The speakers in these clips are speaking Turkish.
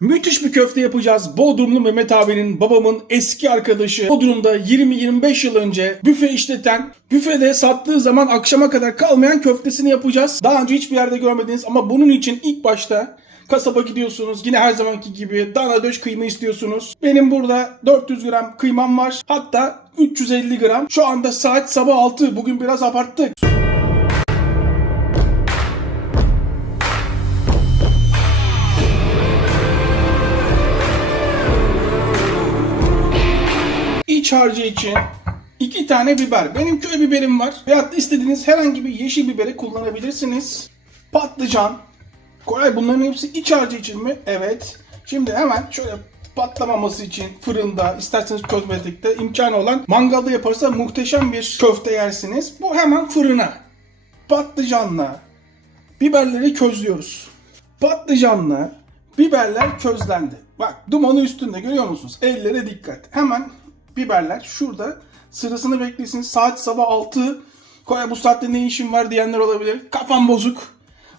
Müthiş bir köfte yapacağız. Bodrumlu Mehmet abinin, babamın eski arkadaşı. Bodrum'da 20-25 yıl önce büfe işleten, büfede sattığı zaman akşama kadar kalmayan köftesini yapacağız. Daha önce hiçbir yerde görmediniz ama bunun için ilk başta kasaba gidiyorsunuz. Yine her zamanki gibi dana döş kıyma istiyorsunuz. Benim burada 400 gram kıymam var. Hatta 350 gram. Şu anda saat sabah 6. Bugün biraz abarttık. İç harcı için 2 tane biber. Benim köy biberim var. Veyahut da istediğiniz herhangi bir yeşil biberi kullanabilirsiniz. Patlıcan. Koray, bunların hepsi iç harcı için mi? Evet. Şimdi hemen şöyle patlamaması için fırında, isterseniz kozmetikte imkanı olan mangalda yaparsa muhteşem bir köfte yersiniz. Bu hemen fırına. Patlıcanla biberleri közlüyoruz. Patlıcanla biberler közlendi. Bak, dumanı üstünde, görüyor musunuz? Ellere dikkat. Hemen biberler şurada sırasını beklesin. Saat sabah 6. Koray, bu saatte ne işim var diyenler olabilir. Kafam bozuk.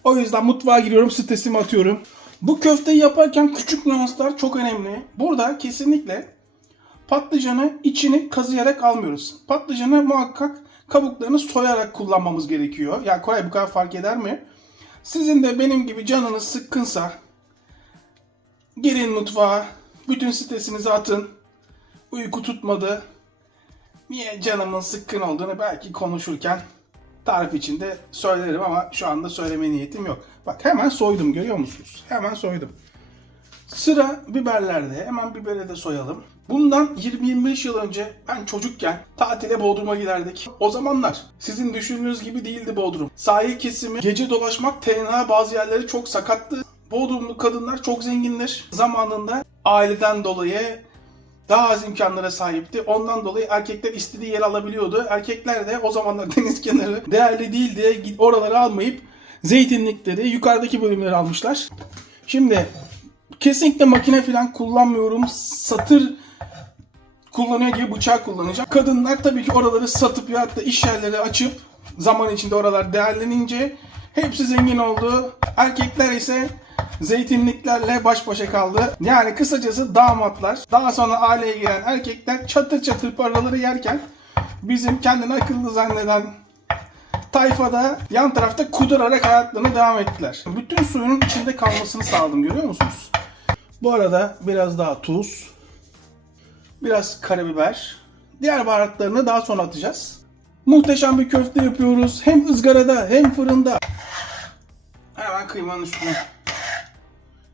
O yüzden mutfağa giriyorum, stresimi atıyorum. Bu köfteyi yaparken küçük nüanslar çok önemli. Burada kesinlikle patlıcanı içini kazıyarak almıyoruz. Patlıcanı muhakkak kabuklarını soyarak kullanmamız gerekiyor. Ya Koray, bu kadar fark eder mi? Sizin de benim gibi canınız sıkkınsa girin mutfağa, bütün stresinizi atın. Uyku tutmadı. Niye canımın sıkkın olduğunu belki konuşurken tarif içinde söylerim ama şu anda söyleme niyetim yok. Bak, hemen soydum, görüyor musunuz? Hemen soydum. Sıra biberlerde. Hemen biberi de soyalım. Bundan 20-25 yıl önce ben çocukken tatile Bodrum'a giderdik. O zamanlar sizin düşündüğünüz gibi değildi Bodrum. Sahil kesimi, gece dolaşmak, tenha, bazı yerleri çok sakattı. Bodrumlu kadınlar çok zengindir. Zamanında aileden dolayı daha az imkanlara sahipti. Ondan dolayı erkekler istediği yeri alabiliyordu. Erkekler de o zamanlar deniz kenarı değerli değil diye oraları almayıp zeytinlikleri, yukarıdaki bölümleri almışlar. Şimdi kesinlikle makine falan kullanmıyorum. Satır kullanıyor gibi bıçak kullanacağım. Kadınlar tabii ki oraları satıp ya da iş yerleri açıp zaman içinde oralar değerlenince hepsi zengin oldu. Erkekler ise zeytinliklerle baş başa kaldı. Yani kısacası damatlar, daha sonra aileye giren erkekler çatır çatır paraları yerken bizim kendini akıllı zanneden tayfada yan tarafta kudurarak hayatlarına devam ettiler. Bütün suyun içinde kalmasını sağladım, görüyor musunuz? Bu arada biraz daha tuz, biraz karabiber, diğer baharatlarını daha sonra atacağız. Muhteşem bir köfte yapıyoruz. Hem ızgarada hem fırında. Hemen kıymanın üstüne.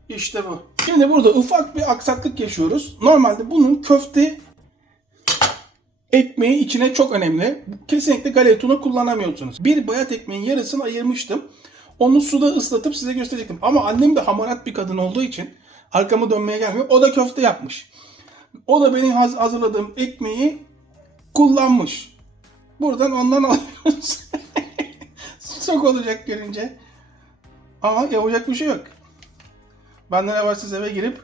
İşte bu. Şimdi burada ufak bir aksaklık yaşıyoruz. Normalde bunun köfte ekmeği içine çok önemli. Kesinlikle galeta unu kullanamıyorsunuz. Bir bayat ekmeğin yarısını ayırmıştım. Onu suda ıslatıp size gösterecektim. Ama annem de hamarat bir kadın olduğu için arkamı dönmeye gelmiyor. O da köfte yapmış. O da benim hazırladığım ekmeği kullanmış. Buradan ondan alıyoruz. Çok olacak görünce. Ama yapacak bir şey yok. Benden evvel siz eve girip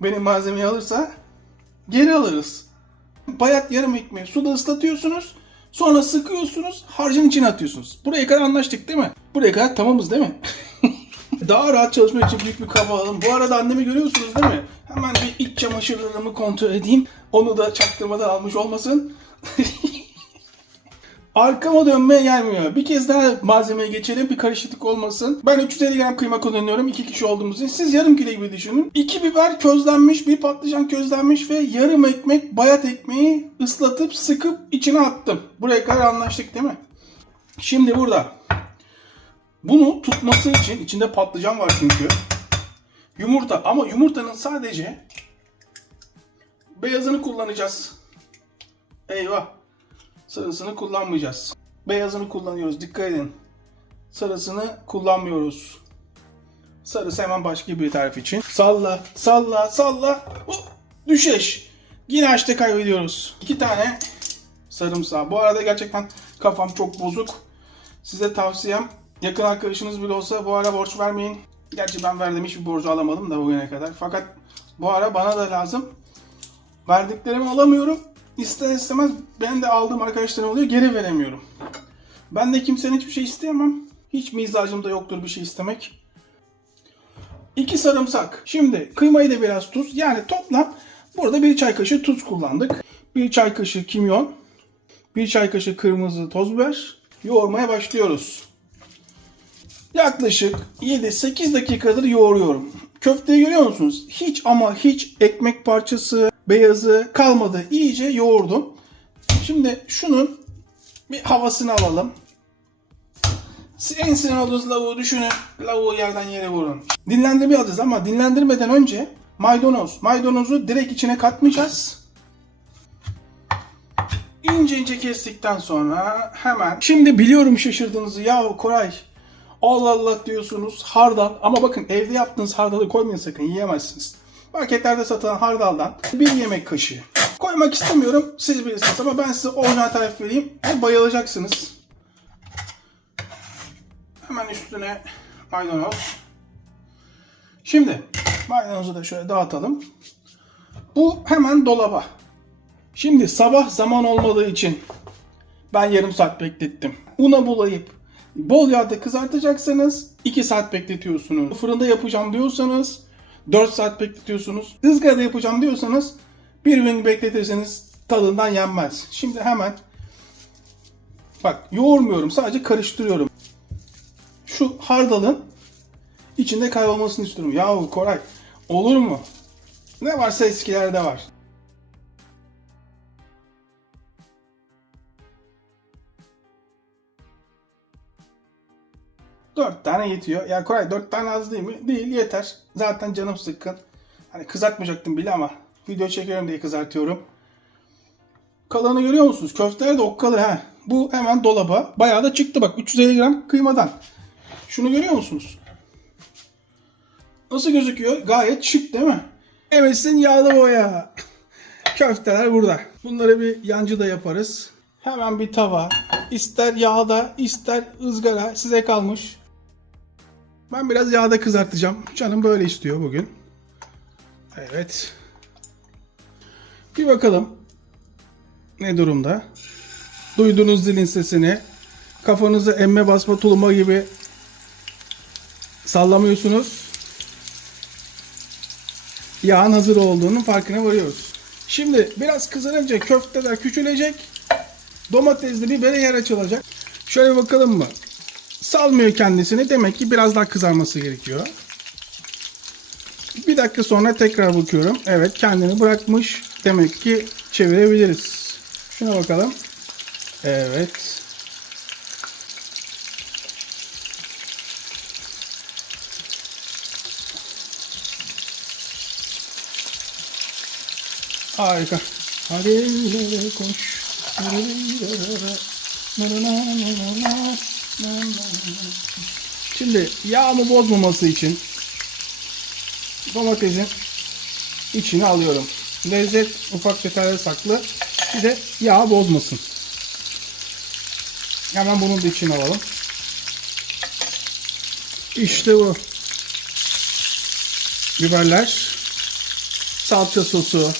benim malzemeyi alırsa geri alırız. Bayat yarım ekmeği suda ıslatıyorsunuz. Sonra sıkıyorsunuz. Harcın içine atıyorsunuz. Buraya kadar anlaştık değil mi? Buraya kadar tamamız değil mi? Daha rahat çalışmak için büyük bir kaba alalım. Bu arada annemi görüyorsunuz değil mi? Hemen bir iç çamaşırlarımı kontrol edeyim. Onu da çaktırmadan almış olmasın. Arkama dönmeye gelmiyor. Bir kez daha malzemeye geçelim. Bir karışıklık olmasın. Ben 350 gram kıyma kullanıyorum. 2 kişi olduğumuz için. Siz yarım kilo gibi düşünün. 2 biber közlenmiş, bir patlıcan közlenmiş ve yarım ekmek bayat ekmeği ıslatıp sıkıp içine attım. Buraya kadar anlaştık değil mi? Şimdi burada bunu tutması için içinde patlıcan var çünkü. Yumurta, ama yumurtanın sadece beyazını kullanacağız. Eyvah. Sarısını kullanmayacağız. Beyazını kullanıyoruz. Dikkat edin. Sarısını kullanmıyoruz. Sarısı hemen başka bir tarif için. Salla, salla, salla. Düşeş. Yine haşta kaybediyoruz. 2 tane sarımsağı. Bu arada gerçekten kafam çok bozuk. Size tavsiyem, yakın arkadaşınız bile olsa bu ara borç vermeyin. Gerçi ben verdim, hiçbir borcu alamadım da bugüne kadar. Fakat bu ara bana da lazım. Verdiklerimi alamıyorum. İster istemez ben de aldığım arkadaşlarım oluyor, geri veremiyorum. Ben de kimsenin hiçbir şey isteyemem. Hiç mizacımda yoktur bir şey istemek. 2 sarımsak. Şimdi kıymayı da biraz tuz. Yani toplam burada 1 çay kaşığı tuz kullandık. 1 çay kaşığı kimyon. 1 çay kaşığı kırmızı toz biber. Yoğurmaya başlıyoruz. Yaklaşık 7-8 dakikadır yoğuruyorum. Köfteyi görüyor musunuz? Hiç ama hiç ekmek parçası, beyazı kalmadı. İyice yoğurdum. Şimdi şunun bir havasını alalım. En sinir olduğunuz lavuğu düşünün. Lavuğu yerden yere vurun. Dinlendirme alacağız ama dinlendirmeden önce maydanoz. Maydanozu direkt içine katmayacağız. İnce ince kestikten sonra hemen. Şimdi biliyorum şaşırdığınızı. Ya Koray, Allah Allah diyorsunuz, hardal. Ama bakın, evde yaptığınız hardalı koymayın sakın, yiyemezsiniz. Marketlerde satılan hardaldan 1 yemek kaşığı. Koymak istemiyorum, siz bilirsiniz ama ben size orijinal tarif vereyim. Bayılacaksınız. Hemen üstüne maydanoz. Şimdi maydanozu da şöyle dağıtalım. Bu hemen dolaba. Şimdi sabah zaman olmadığı için ben yarım saat beklettim. Una bulayıp bol yağda kızartacaksınız. 2 saat bekletiyorsunuz. Fırında yapacağım diyorsanız 4 saat bekletiyorsunuz. Izgarada yapacağım diyorsanız 1 gün bekletirseniz tadından yenmez. Şimdi hemen bak, yoğurmuyorum, sadece karıştırıyorum. Şu hardalın içinde kaybolmasını istiyorum. Yahu Koray, olur mu? Ne varsa eskilerde var. Dört tane yetiyor. Ya Koray, 4 tane az değil mi? Değil, yeter. Zaten canım sıkkın. Hani kızartmayacaktım bile ama video çekiyorum diye kızartıyorum. Kalanı görüyor musunuz? Köfteler de okkalı ha. Bu hemen dolaba. Bayağı da çıktı bak, 350 gram kıymadan. Şunu görüyor musunuz? Nasıl gözüküyor? Gayet şık değil mi? Emesin yağlı boya. Köfteler burada. Bunları bir yancıda yaparız. Hemen bir tava. İster yağda, ister ızgara, size kalmış. Ben biraz yağda kızartacağım. Canım böyle istiyor bugün. Evet. Bir bakalım ne durumda. Duydunuz zilin sesini. Kafanızı emme basma tuluma gibi sallamıyorsunuz. Yağın hazır olduğunun farkına varıyoruz. Şimdi biraz kızarınca köfteler küçülecek. Domatesli bibere yer açılacak. Şöyle bakalım mı? Salmıyor kendisini. Demek ki biraz daha kızarması gerekiyor. 1 dakika sonra tekrar bakıyorum. Evet, kendini bırakmış. Demek ki çevirebiliriz. Şuna bakalım. Evet. Harika. Hadi ileri koş. Şimdi yağımı bozmaması için domatesin içine alıyorum. Lezzet ufak detaylara saklı. Bir de yağ bozmasın. Hemen bunun da içine alalım. İşte bu. Biberler, salça sosu,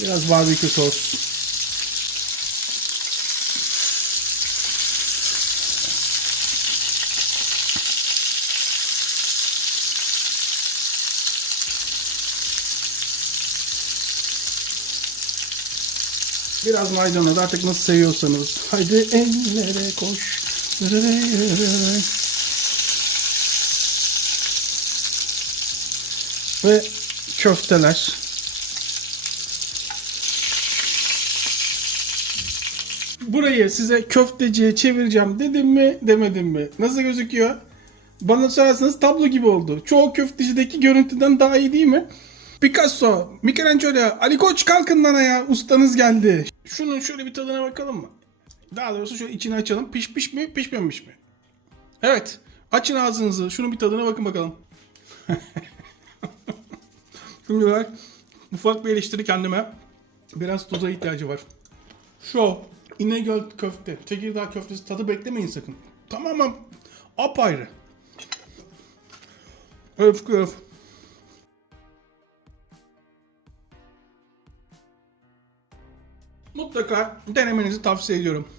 biraz barbekü sos. Biraz maydanoz, artık nasıl seviyorsanız. Haydi ellere koş. Ve köfteler. Burayı size köfteciye çevireceğim dedim mi demedim mi? Nasıl gözüküyor? Bana sorarsanız tablo gibi oldu. Çoğu köftecideki görüntüden daha iyi değil mi? Picasso, Michelangelo, Ali Koç, kalkın lan ayağa, ustanız geldi. Şunun şöyle bir tadına bakalım mı? Daha doğrusu şöyle içini açalım. Pişmiş mi, pişmemiş mi? Evet, açın ağzınızı. Şunun bir tadına bakın bakalım. Şimdi olarak ufak bir eleştiri kendime. Biraz tuza ihtiyacı var. Şu İnegöl köfte, Tekirdağ köftesi tadı beklemeyin sakın. Tamamen apayrı. Öf öf. Mutlaka denemenizi tavsiye ediyorum.